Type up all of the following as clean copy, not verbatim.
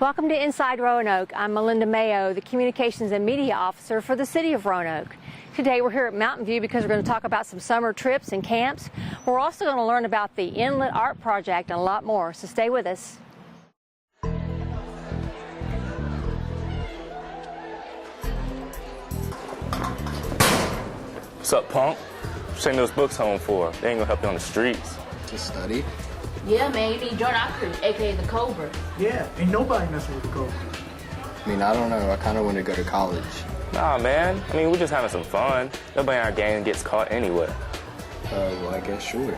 Welcome to Inside Roanoke. I'm Melinda Mayo, the Communications and Media Officer for the City of Roanoke. Today we're here at Mountain View because we're going to talk about some summer trips and camps. We're also going to learn about the Inlet Art Project and a lot more, so stay with us. What's up, punk? Send those books home for. They ain't gonna help you on the streets. To study? Yeah, man, you need to join our crew, aka the Cobra. Yeah, ain't nobody messing with the Cobra. I mean, I don't know. I kind of want to go to college. Nah, man. I mean, we're just having some fun. Nobody in our gang gets caught anyway. Well, I guess sure.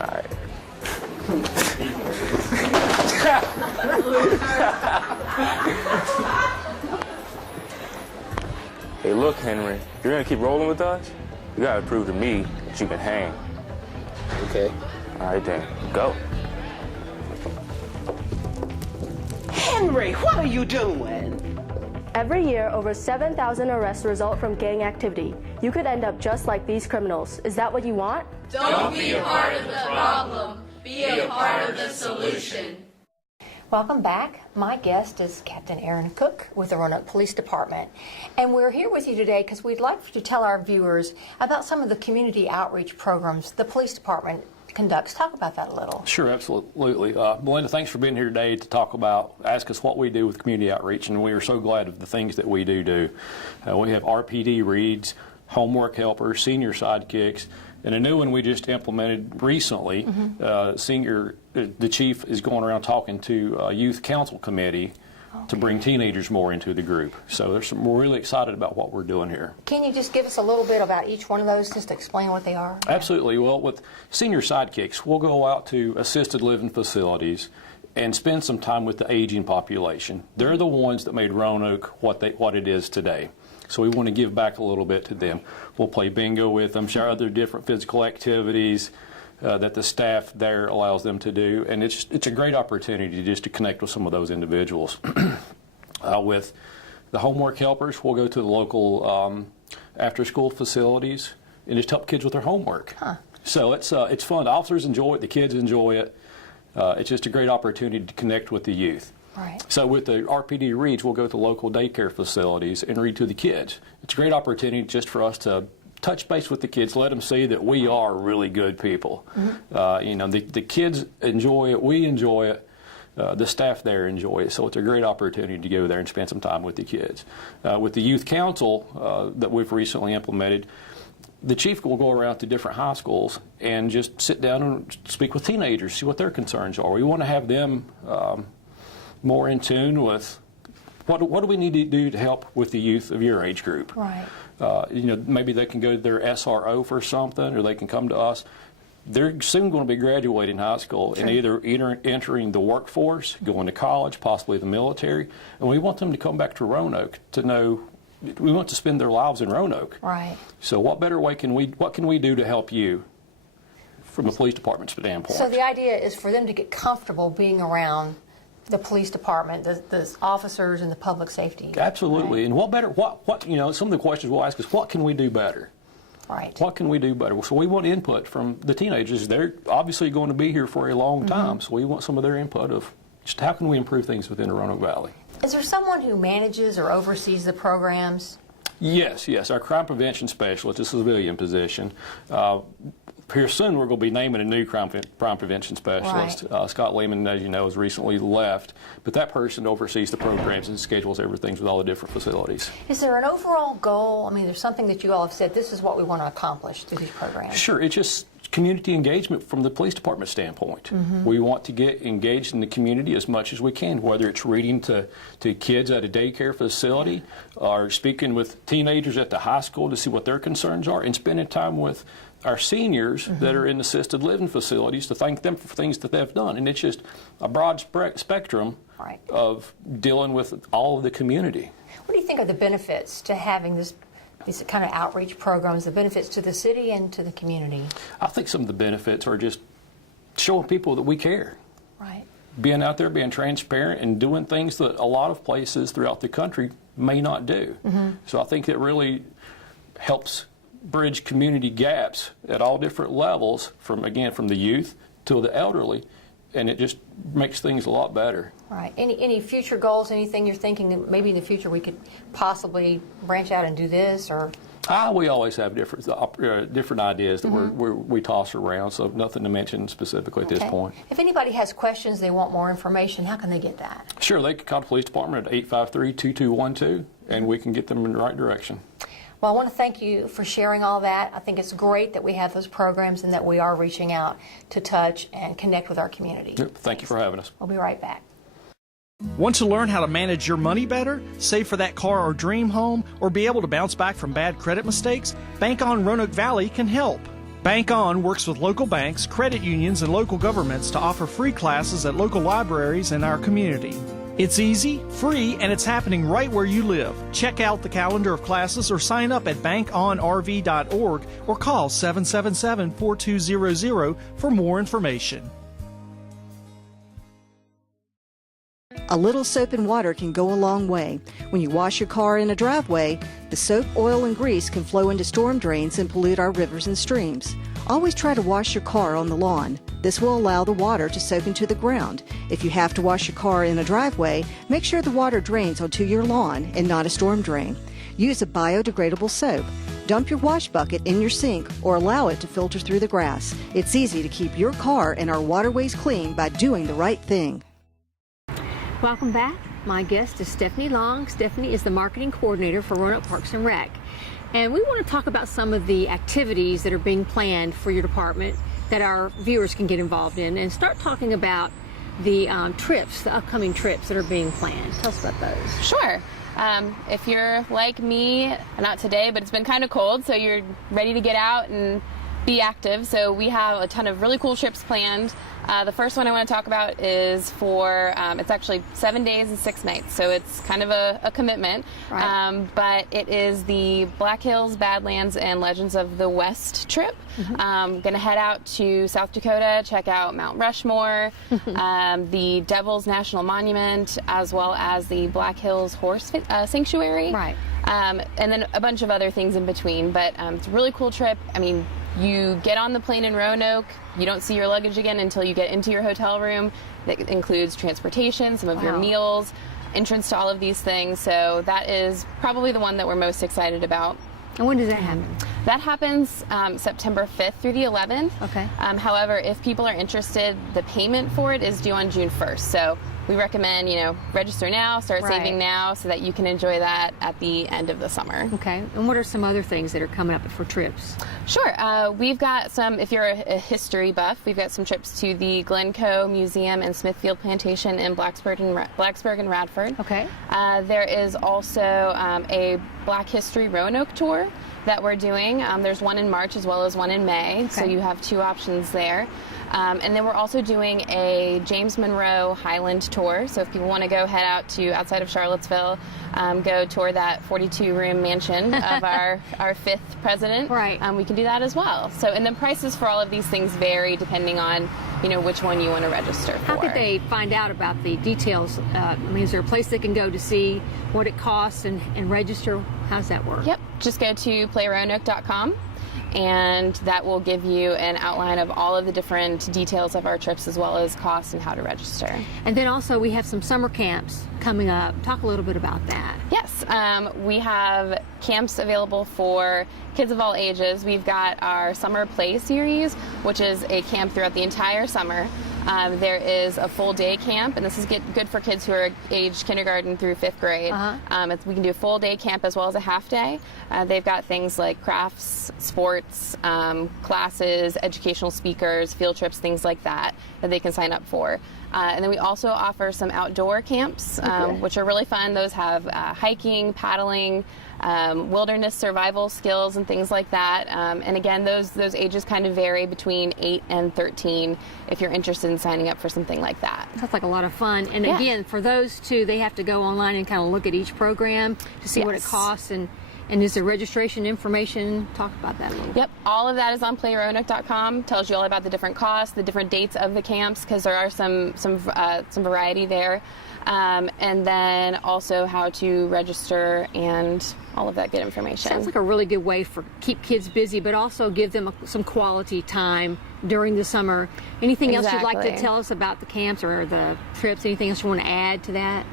All right. Hey, look, Henry. If you're gonna keep rolling with us, you gotta prove to me that you can hang. Okay. All right, then. Go. Henry, what are you doing? Every year, over 7,000 arrests result from gang activity. You could end up just like these criminals. Is that what you want? Don't be a part of the problem. Be a part of the solution. Welcome back. My guest is Captain Aaron Cook with the Roanoke Police Department. And we're here with you today because we'd like to tell our viewers about some of the community outreach programs the police department conducts. Talk about that a little. Sure, absolutely. Melinda, thanks for being here today to ask us what we do with community outreach, and we are so glad of the things that we do. We have RPD reads, homework helpers, senior sidekicks, and a new one we just implemented recently. The chief is going around talking to a youth council committee to bring teenagers more into the group. So we're really excited about what we're doing here. Can you just give us a little bit about each one of those, just to explain what they are? Absolutely. Well, with senior sidekicks, we'll go out to assisted living facilities and spend some time with the aging population. They're the ones that made Roanoke what it is today. So we want to give back a little bit to them. We'll play bingo with them, share other different physical activities that the staff there allows them to do, and it's a great opportunity just to connect with some of those individuals. With the homework helpers, we'll go to the local after-school facilities and just help kids with their homework. So it's fun. The officers enjoy it, the kids enjoy it. It's just a great opportunity to connect with the youth. Right. So with the RPD reads, we'll go to local daycare facilities and read to the kids. It's a great opportunity just for us to touch base with the kids, let them see that we are really good people. The kids enjoy it, we enjoy it, the staff there enjoy it, so it's a great opportunity to go there and spend some time with the kids. With the youth council that we've recently implemented, the chief will go around to different high schools and just sit down and speak with teenagers, see what their concerns are. We want to have them more in tune with what do we need to do to help with the youth of your age group. Right. Maybe they can go to their SRO for something, or they can come to us. They're soon going to be graduating high school and either entering the workforce, going to college, possibly the military, and we want them to come back to Roanoke to know we want to spend their lives in Roanoke. Right. So what can we do to help you from the police department standpoint? So the idea is for them to get comfortable being around the police department, the officers, and the public safety. Absolutely. Right? And some of the questions we'll ask is, what can we do better? Right. What can we do better? So we want input from the teenagers. They're obviously going to be here for a long time, so we want some of their input of just how can we improve things within the Roanoke Valley. Is there someone who manages or oversees the programs? Yes. Our crime prevention specialist, a civilian position. Here soon we're going to be naming a new crime prevention specialist. Right. Scott Lehman, as you know, has recently left, but that person oversees the programs and schedules everything with all the different facilities. Is there an overall goal? I mean, there's something that you all have said, this is what we want to accomplish through these programs. Sure, it's just community engagement from the police department standpoint. We want to get engaged in the community as much as we can, whether it's reading to kids at a daycare facility or speaking with teenagers at the high school to see what their concerns are, and spending time with our seniors that are in assisted living facilities to thank them for things that they've done. And it's just a broad spectrum of dealing with all of the community. What do you think are the benefits to having these kind of outreach programs, the benefits to the city and to the community? I think some of the benefits are just showing people that we care. Right. Being out there, being transparent, and doing things that a lot of places throughout the country may not do. So I think it really helps bridge community gaps at all different levels, from the youth to the elderly, and it just makes things a lot better. Right. Any future goals, anything you're thinking that maybe in the future we could possibly branch out and do this, or? We always have different ideas that we toss around, so nothing to mention specifically at this point. If anybody has questions, they want more information, how can they get that? Sure, they can call the police department at 853-2212, and we can get them in the right direction. Well, I want to thank you for sharing all that. I think it's great that we have those programs and that we are reaching out to touch and connect with our community. Yep, thank you for having us. We'll be right back. Want to learn how to manage your money better, save for that car or dream home, or be able to bounce back from bad credit mistakes? Bank On Roanoke Valley can help. Bank On works with local banks, credit unions, and local governments to offer free classes at local libraries in our community. It's easy, free, and it's happening right where you live. Check out the calendar of classes or sign up at bankonrv.org or call 777-4200 for more information. A little soap and water can go a long way. When you wash your car in a driveway, the soap, oil, and grease can flow into storm drains and pollute our rivers and streams. Always try to wash your car on the lawn. This will allow the water to soak into the ground. If you have to wash your car in a driveway, make sure the water drains onto your lawn and not a storm drain. Use a biodegradable soap. Dump your wash bucket in your sink or allow it to filter through the grass. It's easy to keep your car and our waterways clean by doing the right thing. Welcome back. My guest is Stephanie Long. Stephanie is the marketing coordinator for Roanoke Parks and Rec. And we want to talk about some of the activities that are being planned for your department that our viewers can get involved in, and start talking about the trips, the upcoming trips that are being planned. Tell us about those. Sure. If you're like me, not today, but it's been kind of cold, so you're ready to get out and be active. So we have a ton of really cool trips planned. The first one I want to talk about is for, it's actually 7 days and 6 nights, so it's kind of a commitment. Right. But it is the Black Hills, Badlands, and Legends of the West trip. Going to head out to South Dakota, check out Mount Rushmore, the Devil's National Monument, as well as the Black Hills Horse Sanctuary. Right. And then a bunch of other things in between, but it's a really cool trip. I mean, you get on the plane in Roanoke, you don't see your luggage again until you get into your hotel room. That includes transportation, some of your meals, entrance to all of these things. So that is probably the one that we're most excited about. And when does that happen? That happens September 5th through the 11th. Okay. However, if people are interested, the payment for it is due on June 1st. So we recommend, register now, start saving now, so that you can enjoy that at the end of the summer. Okay. And what are some other things that are coming up for trips? Sure. We've got some, if you're a history buff, we've got some trips to the Glencoe Museum and Smithfield Plantation in Blacksburg and Radford. Okay. There is also a Black History Roanoke tour that we're doing. There's one in March as well as one in May, so you have two options there. And then we're also doing a James Monroe Highland tour. So if people want to go head out to outside of Charlottesville, go tour that 42-room mansion of our fifth president, we can do that as well. So, and the prices for all of these things vary depending on which one you want to register for. How could they find out about the details? I mean, is there a place they can go to see what it costs and register? How does that work? Yep, just go to playroanoke.com. and that will give you an outline of all of the different details of our trips as well as costs and how to register. And then also we have some summer camps coming up. Talk a little bit about that. Yes, we have camps available for kids of all ages. We've got our Summer Play series, which is a camp throughout the entire summer. There is a full day camp, and this is good for kids who are aged kindergarten through 5th grade. We can do a full day camp as well as a half day. They've got things like crafts, sports, classes, educational speakers, field trips, things like that they can sign up for. And then we also offer some outdoor camps, which are really fun. Those have hiking, paddling, wilderness survival skills and things like that. And again, those ages kind of vary between 8 and 13 if you're interested in signing up for something like that. Sounds like a lot of fun. And again, for those two, they have to go online and kind of look at each program to see what it costs. And And is the registration information, talk about that a little bit. Yep, all of that is on playroanoke.com. Tells you all about the different costs, the different dates of the camps, because there are some variety there. And then also how to register and all of that good information. Sounds like a really good way for keep kids busy, but also give them some quality time during the summer. Anything else you'd like to tell us about the camps or the trips? Anything else you want to add to that?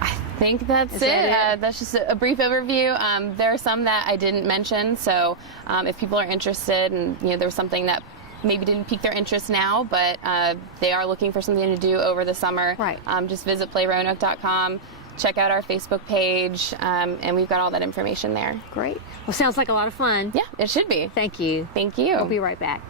I think that's it. That's just a brief overview. There are some that I didn't mention, so if people are interested and there's something that maybe didn't pique their interest now, but they are looking for something to do over the summer, right. Just visit playroanoke.com, check out our Facebook page, and we've got all that information there. Great. Well, sounds like a lot of fun. Yeah, it should be. Thank you. Thank you. We'll be right back.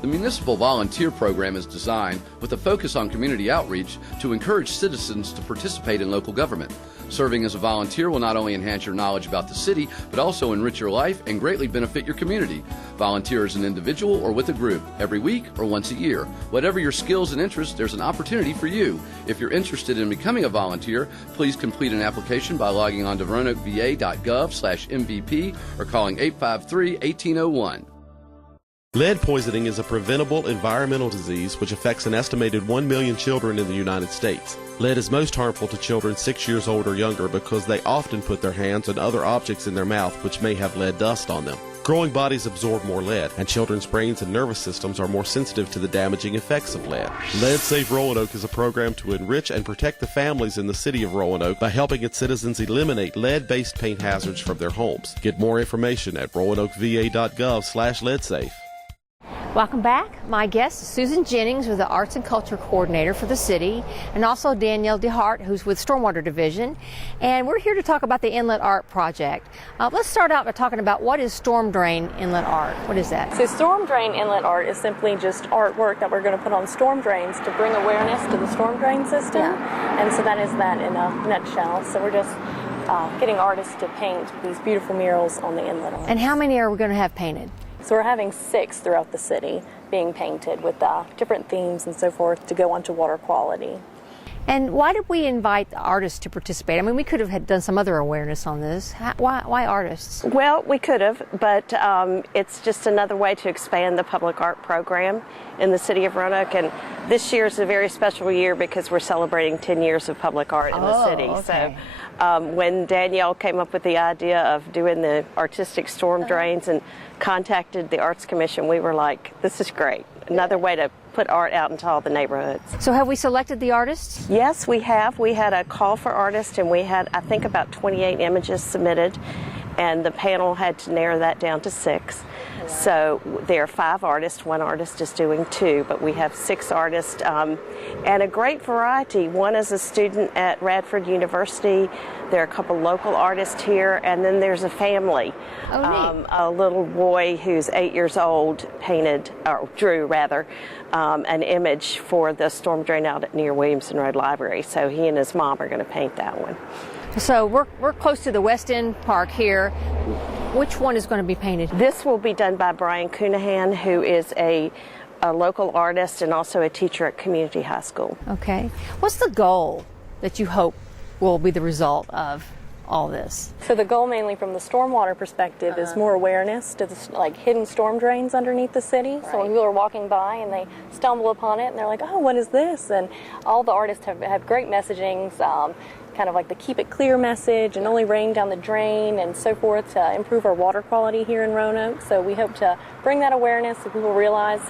The Municipal Volunteer Program is designed with a focus on community outreach to encourage citizens to participate in local government. Serving as a volunteer will not only enhance your knowledge about the city, but also enrich your life and greatly benefit your community. Volunteer as an individual or with a group, every week or once a year. Whatever your skills and interests, there's an opportunity for you. If you're interested in becoming a volunteer, please complete an application by logging on to roanokeva.gov/MVP or calling 853-1801. Lead poisoning is a preventable environmental disease which affects an estimated 1 million children in the United States. Lead is most harmful to children 6 years old or younger because they often put their hands and other objects in their mouth which may have lead dust on them. Growing bodies absorb more lead, and children's brains and nervous systems are more sensitive to the damaging effects of lead. Lead Safe Roanoke is a program to enrich and protect the families in the city of Roanoke by helping its citizens eliminate lead-based paint hazards from their homes. Get more information at roanokeva.gov/leadsafe. Welcome back. My guest is Susan Jennings, with the Arts and Culture Coordinator for the city, and also Danielle DeHart, who's with Stormwater Division. And we're here to talk about the Inlet Art Project. Let's start out by talking about what is Storm Drain Inlet Art. What is that? So Storm Drain Inlet Art is simply just artwork that we're going to put on storm drains to bring awareness to the storm drain system. Yeah. And so that is that in a nutshell. So we're just getting artists to paint these beautiful murals on the inlet. And how many are we going to have painted? So we're having 6 throughout the city being painted with different themes and so forth to go onto water quality. And why did we invite the artists to participate? I mean, we could have done some other awareness on this. Why artists? Well, we could have, but it's just another way to expand the public art program in the city of Roanoke. And this year is a very special year because we're celebrating 10 years of public art in the city. Okay. So when Danielle came up with the idea of doing the artistic storm drains and contacted the Arts Commission, we were like, this is great. Another way to put art out into all the neighborhoods. So have we selected the artists? Yes, we have. We had a call for artists, and we had, I think, about 28 images submitted, and the panel had to narrow that down to 6. Wow. So there are 5 artists. 1 artist is doing 2, but we have 6 artists, and a great variety. One is a student at Radford University. There are a couple local artists here, and then there's a family. A little boy who's 8 years old drew an image for the storm drain out near Williamson Road Library. So he and his mom are going to paint that one. So we're close to the West End Park here. Which one is going to be painted? This will be done by Brian Coonahan, who is a local artist and also a teacher at Community High School. Okay. What's the goal that you hope will be the result of all this? So the goal, mainly from the stormwater perspective, is more awareness to the hidden storm drains underneath the city. Right. So when people are walking by and they stumble upon it and they're like, oh, what is this? And all the artists have great messagings, kind of like the keep it clear message and only rain down the drain and so forth to improve our water quality here in Roanoke. So we hope to bring that awareness so people realize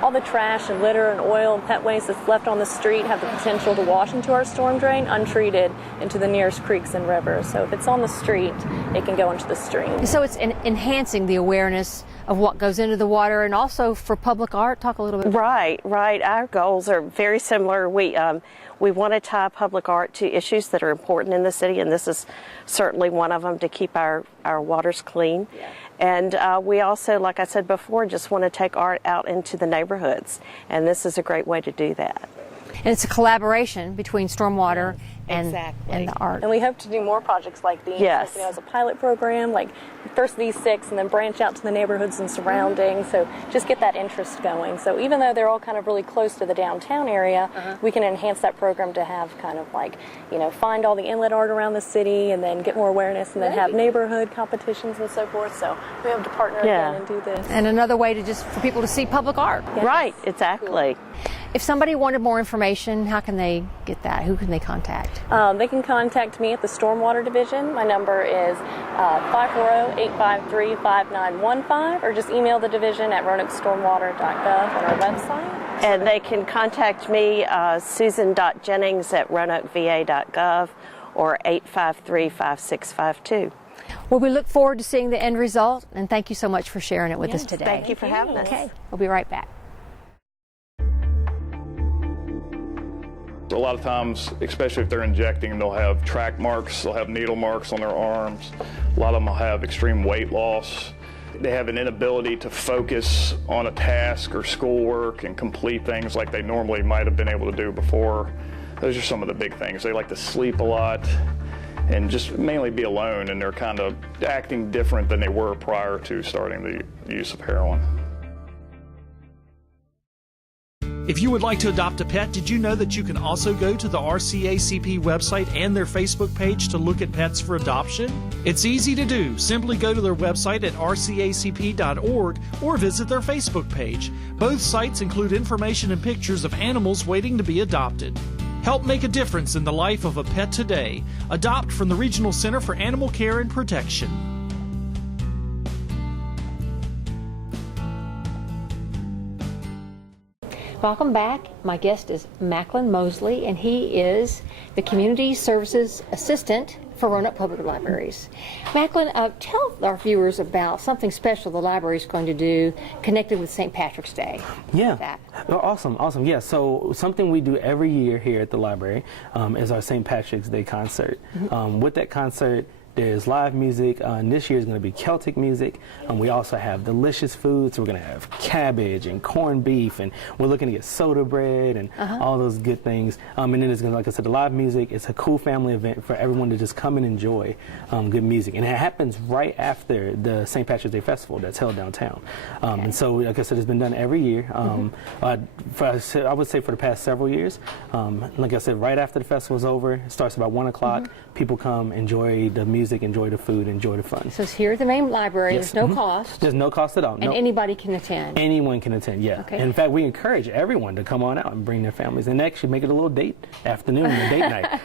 all the trash and litter and oil and pet waste that's left on the street have the potential to wash into our storm drain untreated into the nearest creeks and rivers. So if it's on the street, it can go into the stream. So it's enhancing the awareness of what goes into the water, and also for public art. Talk a little bit. Right. Our goals are very similar. We want to tie public art to issues that are important in the city, and this is certainly one of them, to keep our waters clean. Yeah. And we also, like I said before, just want to take art out into the neighborhoods, and this is a great way to do that. And it's a collaboration between stormwater and the art. And we hope to do more projects like these. Yes. Like, as a pilot program, like first these 6 and then branch out to the neighborhoods and surrounding. So just get that interest going. So even though they're all kind of really close to the downtown area, we can enhance that program to have kind of like, find all the inlet art around the city and then get more awareness and then have neighborhood competitions and so forth. So we hope to partner again and do this. And another way for people to see public art. Yes. Right, exactly. If somebody wanted more information, how can they get that? Who can they contact? They can contact me at the Stormwater Division. My number is 540-853-5915, or just email the division at roanokestormwater.gov on our website. And they can contact me, susan.jennings@roanokeva.gov, or 853-5652. Well, we look forward to seeing the end result, and thank you so much for sharing it with us today. Thank you for having us. Okay, we'll be right back. A lot of times, especially if they're injecting, they'll have track marks, they'll have needle marks on their arms. A lot of them will have extreme weight loss. They have an inability to focus on a task or schoolwork and complete things like they normally might have been able to do before. Those are some of the big things. They like to sleep a lot and just mainly be alone, and they're kind of acting different than they were prior to starting the use of heroin. If you would like to adopt a pet, did you know that you can also go to the RCACP website and their Facebook page to look at pets for adoption? It's easy to do. Simply go to their website at rcacp.org or visit their Facebook page. Both sites include information and pictures of animals waiting to be adopted. Help make a difference in the life of a pet today. Adopt from the Regional Center for Animal Care and Protection. Welcome back. My guest is Macklin Mosley, and he is the Community Services Assistant for Roanoke Public Libraries. Macklin, tell our viewers about something special the library is going to do connected with St. Patrick's Day. Yeah. Oh, awesome. Yeah, so something we do every year here at the library is our St. Patrick's Day concert. With that concert, there's live music, and this year is going to be Celtic music. We also have delicious food, so we're going to have cabbage and corned beef, and we're looking to get soda bread and all those good things. And then it's going to, like I said, the live music. It's a cool family event for everyone to just come and enjoy good music. And it happens right after the St. Patrick's Day Festival that's held downtown. And so, like I said, it's been done every year. I would say for the past several years. Like I said, right after the festival's over, it starts about 1 o'clock. People come, enjoy the music, enjoy the food, enjoy the fun. So it's here at the main library. There's no cost. There's no cost at all. And anybody can attend. Anyone can attend, yeah. Okay. In fact, we encourage everyone to come on out and bring their families and actually make it a little date afternoon, a date night.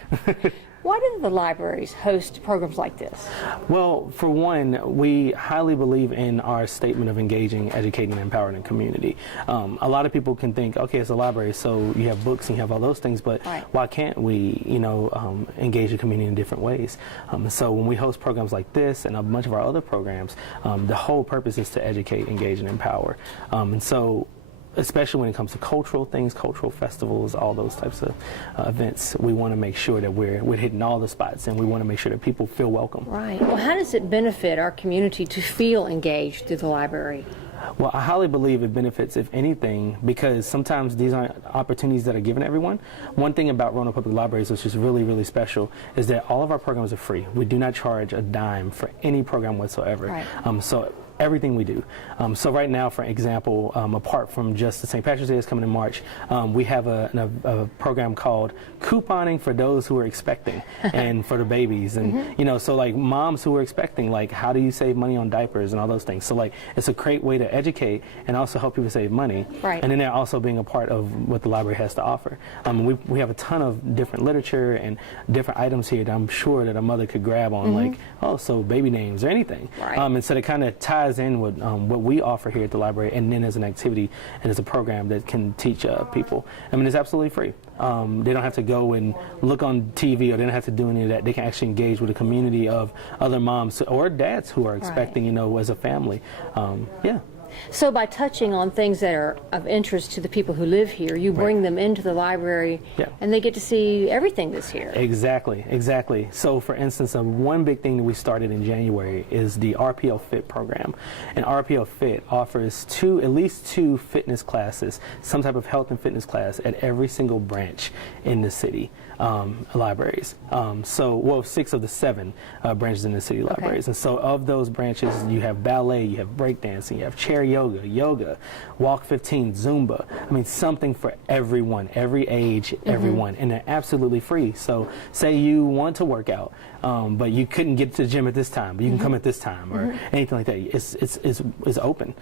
Why do the libraries host programs like this? Well, for one, we highly believe in our statement of engaging, educating, and empowering the community. A lot of people can think, okay, it's a library, so you have books and you have all those things, but why can't we, engage the community in different ways? So when we host programs like this and a bunch of our other programs, the whole purpose is to educate, engage, and empower. And so, especially when it comes to cultural things, cultural festivals, all those types of events, we want to make sure that we're hitting all the spots, and we want to make sure that people feel welcome. Right. Well, how does it benefit our community to feel engaged through the library? Well, I highly believe it benefits, if anything, because sometimes these aren't opportunities that are given to everyone. One thing about Roanoke Public Libraries, which is really, really special, is that all of our programs are free. We do not charge a dime for any program whatsoever. Right. So everything we do. So right now, for example, apart from just the St. Patrick's Day is coming in March, we have a program called Couponing for those who are expecting and for the babies. And, so like moms who are expecting, like how do you save money on diapers and all those things. So like it's a great way to educate and also help people save money. Right. And then they're also being a part of what the library has to offer. We have a ton of different literature and different items here that I'm sure that a mother could grab on, like, oh, so baby names or anything. Right. And so it kind of ties in with what we offer here at the library, and then as an activity and as a program that can teach people. I mean, it's absolutely free. They don't have to go and look on TV, or they don't have to do any of that. They can actually engage with a community of other moms or dads who are expecting, as a family. Yeah. So by touching on things that are of interest to the people who live here, you bring them into the library, and they get to see everything that's here. Exactly, exactly. So for instance, one big thing that we started in January is the RPO Fit program. And RPO Fit offers at least two fitness classes, some type of health and fitness class at every single branch in the city libraries. Well, 6 of the 7 branches in the city libraries. And so of those branches, you have ballet, you have breakdancing, you have chair yoga, walk 15, Zumba. I mean, something for everyone, every age, everyone, and they're absolutely free. So say you want to work out, but you couldn't get to the gym at this time, but you can come at this time or anything like that. It's open.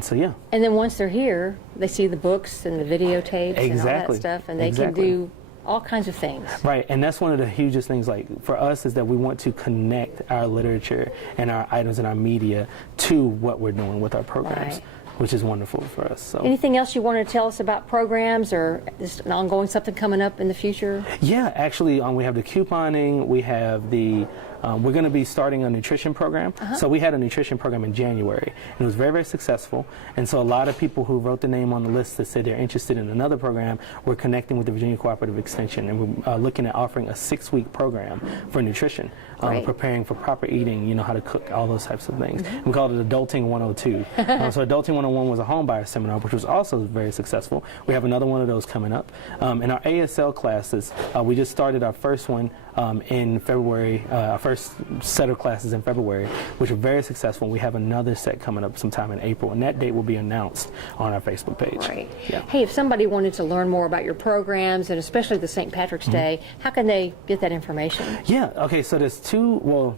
So yeah. And then once they're here, they see the books and the videotapes and all that stuff, and they can do all kinds of things. Right, and that's one of the hugest things, like, for us, is that we want to connect our literature and our items and our media to what we're doing with our programs, which is wonderful for us. So. Anything else you want to tell us about programs or just an ongoing something coming up in the future? Yeah, actually, we have the couponing, we have the we're going to be starting a nutrition program. So we had a nutrition program in January, and it was very, very successful. And so a lot of people who wrote the name on the list that said they're interested in another program were connecting with the Virginia Cooperative Extension, and we're looking at offering a 6-week program for nutrition, preparing for proper eating, how to cook, all those types of things. We called it Adulting 102. So Adulting 101 was a home buyer seminar, which was also very successful. We have another one of those coming up. In our ASL classes, we just started our first one in February, our first set of classes in February, which were very successful. We have another set coming up sometime in April, and that date will be announced on our Facebook page. Right. Yeah. Hey, if somebody wanted to learn more about your programs, and especially the St. Patrick's Day, how can they get that information? Yeah, okay, so there's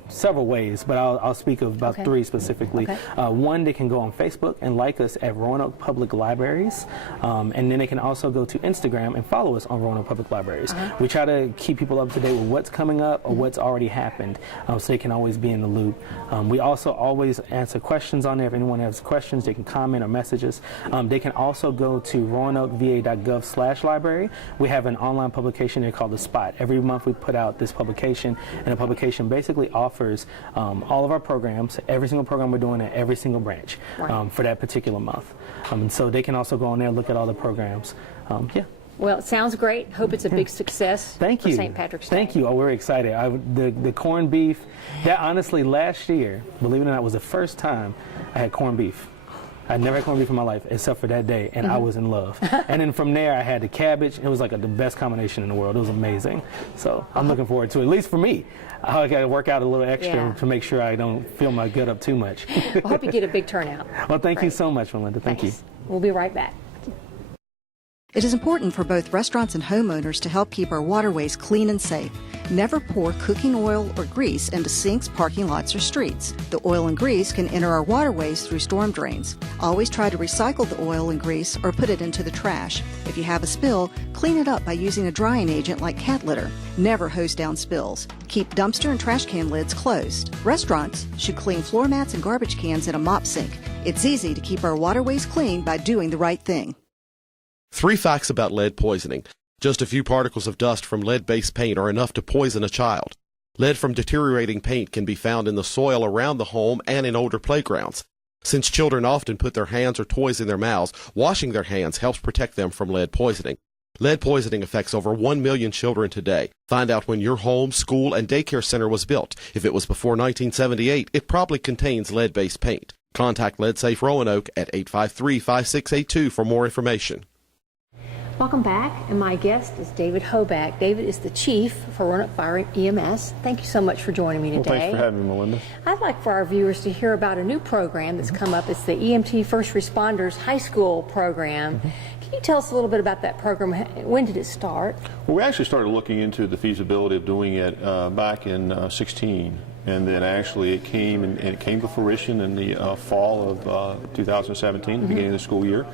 several ways, but I'll speak of about 3 specifically. One, they can go on Facebook and like us at Roanoke Public Libraries, and then they can also go to Instagram and follow us on Roanoke Public Libraries. We try to keep people up to date with what's coming up or what's already happened, so they can always be in the loop. We also always answer questions on there. If anyone has questions, they can comment or message us. They can also go to roanokeva.gov/library. We have an online publication there called The Spot. Every month we put out this publication, and the publication basically offers all of our programs, every single program we're doing at every single branch for that particular month. So they can also go on there and look at all the programs. Well, it sounds great. Hope it's a big success for St. Patrick's Day. Thank you. Oh, we're excited. The corned beef, that honestly last year, believe it or not, was the first time I had corned beef. I'd never had corned beef in my life except for that day, and I was in love. And then from there, I had the cabbage. It was like the best combination in the world. It was amazing. So I'm looking forward to it, at least for me. I got to work out a little extra to make sure I don't fill my gut up too much. I hope you get a big turnout. Well, thank you so much, Melinda. Thank you. We'll be right back. It is important for both restaurants and homeowners to help keep our waterways clean and safe. Never pour cooking oil or grease into sinks, parking lots, or streets. The oil and grease can enter our waterways through storm drains. Always try to recycle the oil and grease or put it into the trash. If you have a spill, clean it up by using a drying agent like cat litter. Never hose down spills. Keep dumpster and trash can lids closed. Restaurants should clean floor mats and garbage cans in a mop sink. It's easy to keep our waterways clean by doing the right thing. 3 facts about lead poisoning. Just a few particles of dust from lead-based paint are enough to poison a child. Lead from deteriorating paint can be found in the soil around the home and in older playgrounds. Since children often put their hands or toys in their mouths, washing their hands helps protect them from lead poisoning. Lead poisoning affects over 1 million children today. Find out when your home, school, and daycare center was built. If it was before 1978, it probably contains lead-based paint. Contact LeadSafe Roanoke at 853-5682 for more information. Welcome back, and my guest is David Hobag. David is the chief for Roanoke Fire EMS. Thank you so much for joining me today. Well, thanks for having me, Melinda. I'd like for our viewers to hear about a new program that's come up. It's the EMT First Responders High School program. Can you tell us a little bit about that program? When did it start? Well, we actually started looking into the feasibility of doing it back in 16. And then actually it came to fruition in the fall of 2017, the beginning of the school year.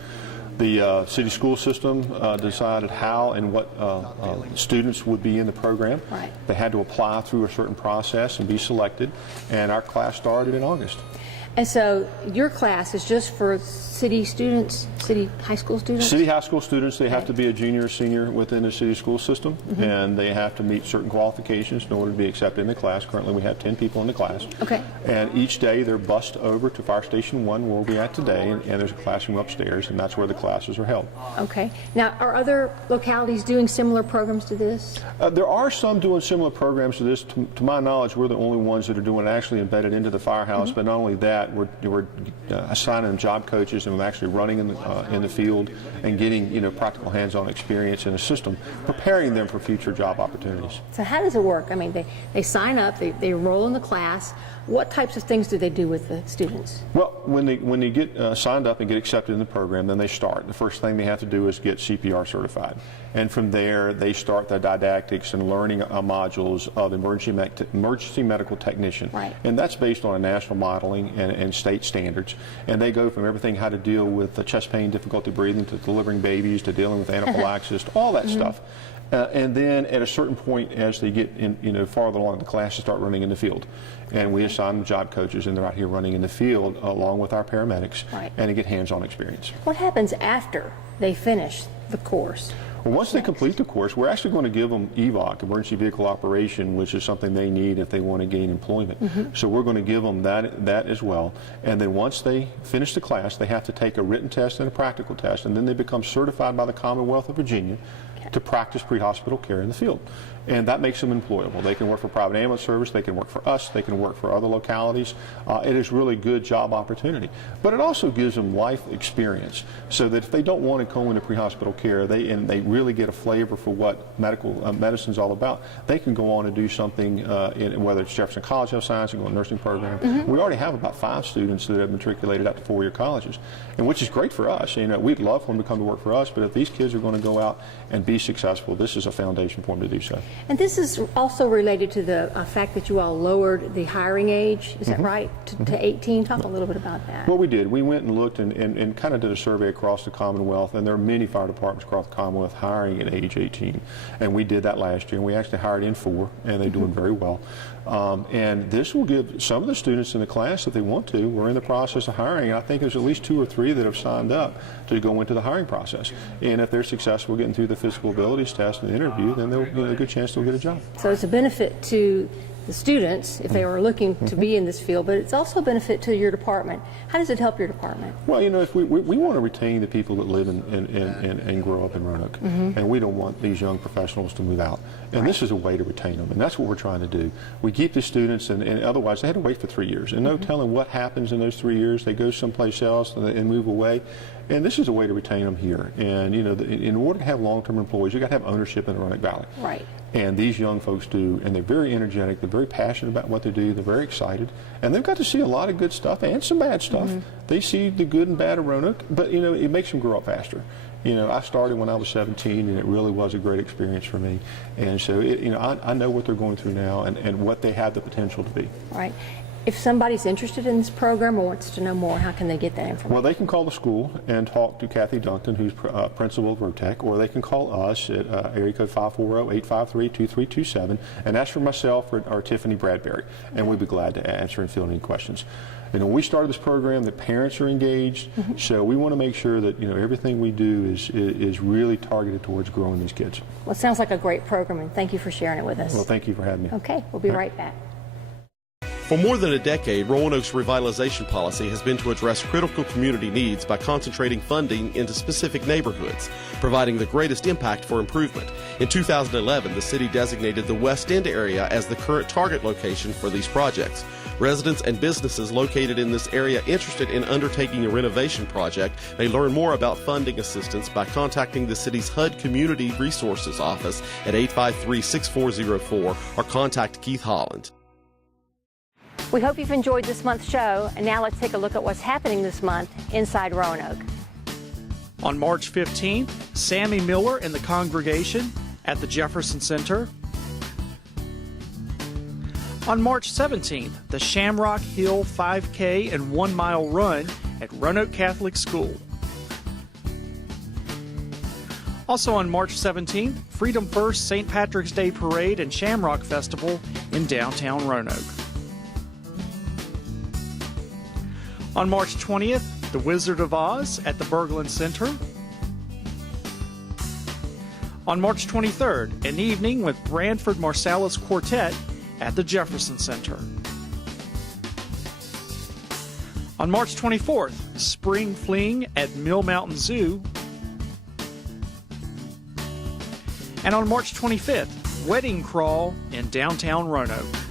The city school system decided how and what students would be in the program. Right. They had to apply through a certain process and be selected, and our class started in August. And so your class is just for city students, city high school students? City high school students, they have to be a junior or senior within the city school system, and they have to meet certain qualifications in order to be accepted in the class. Currently we have 10 people in the class. Okay. And each day they're bused over to Fire Station 1 where we're at today, and there's a classroom upstairs, and that's where the classes are held. Okay. Now, are other localities doing similar programs to this? There are some doing similar programs to this. To my knowledge, we're the only ones that are doing it actually embedded into the firehouse, but not only that, we're assigning them job coaches and actually running in the field and getting practical hands-on experience in the system, preparing them for future job opportunities. So how does it work? I mean, they sign up, they enroll in the class. What types of things do they do with the students? Well, when they get signed up and get accepted in the program, then they start. The first thing they have to do is get CPR certified. And from there, they start the didactics and learning modules of emergency medical technician. Right. And that's based on a national modeling and state standards. And they go from everything how to deal with the chest pain, difficulty breathing, to delivering babies, to dealing with anaphylaxis, to all that stuff. And then at a certain point, as they get farther along in the class, they start running in the field. And we assign them job coaches, and they're out here running in the field along with our paramedics, and they get hands-on experience. What happens after they finish the course? Well, once they complete the course, we're actually going to give them EVOC, Emergency Vehicle Operation, which is something they need if they want to gain employment. So we're going to give them that as well. And then once they finish the class, they have to take a written test and a practical test, and then they become certified by the Commonwealth of Virginia to practice pre-hospital care in the field. And that makes them employable. They can work for private ambulance service, they can work for us, they can work for other localities. It is really good job opportunity. But it also gives them life experience, so that if they don't want to go into pre-hospital care, they really get a flavor for what medicine's all about, they can go on and do something, whether it's Jefferson College Health Science and go to a nursing program. We already have about 5 students that have matriculated out to 4-year colleges, and which is great for us. We'd love for them to come to work for us, but if these kids are going to go out and be successful, this is a foundation for them to do so. And this is also related to the fact that you all lowered the hiring age, is that right, to 18? Talk a little bit about that. Well, we did. We went and looked and kind of did a survey across the Commonwealth, and there are many fire departments across the Commonwealth hiring at age 18. And we did that last year, and we actually hired in 4, and they're doing very well. And this will give some of the students in the class, if they want to, we're in the process of hiring. I think there's at least 2 or 3 that have signed up to go into the hiring process. And if they're successful getting through the physical abilities test and the interview, then they'll get a good chance to get a job. So it's a benefit to the students if they were looking to be in this field, but it's also a benefit to your department. How does it help your department? Well, if we want to retain the people that live and grow up in Roanoke, and we don't want these young professionals to move out. And this is a way to retain them, and that's what we're trying to do. We keep the students, and otherwise they had to wait for 3 years, and no telling what happens in those 3 years. They go someplace else and move away. And this is a way to retain them here. And in order to have long-term employees, you got to have ownership in the Roanoke Valley. Right. And these young folks do, and they're very energetic. They're very passionate about what they do. They're very excited, and they've got to see a lot of good stuff and some bad stuff. They see the good and bad of Roanoke, but it makes them grow up faster. I started when I was 17, and it really was a great experience for me. And so, I know what they're going through now and what they have the potential to be. Right. If somebody's interested in this program or wants to know more, how can they get that information? Well, they can call the school and talk to Kathy Duncan, who's principal of ROTEC, or they can call us at area code 540-853-2327 and ask for myself or Tiffany Bradbury, and we'd be glad to answer and field any questions. When we started this program, the parents are engaged, so we want to make sure that everything we do is really targeted towards growing these kids. Well, it sounds like a great program, and thank you for sharing it with us. Well, thank you for having me. Okay, we'll be right back. For more than a decade, Roanoke's revitalization policy has been to address critical community needs by concentrating funding into specific neighborhoods, providing the greatest impact for improvement. In 2011, the city designated the West End area as the current target location for these projects. Residents and businesses located in this area interested in undertaking a renovation project may learn more about funding assistance by contacting the city's HUD Community Resources Office at 853-6404 or contact Keith Holland. We hope you've enjoyed this month's show, and now let's take a look at what's happening this month inside Roanoke. On March 15th, Sammy Miller and the congregation at the Jefferson Center. On March 17th, the Shamrock Hill 5K and 1 mile run at Roanoke Catholic School. Also on March 17th, Freedom First St. Patrick's Day Parade and Shamrock Festival in downtown Roanoke. On March 20th, The Wizard of Oz at the Berglund Center. On March 23rd, an evening with Branford Marsalis Quartet at the Jefferson Center. On March 24th, Spring Fling at Mill Mountain Zoo. And on March 25th, Wedding Crawl in downtown Roanoke.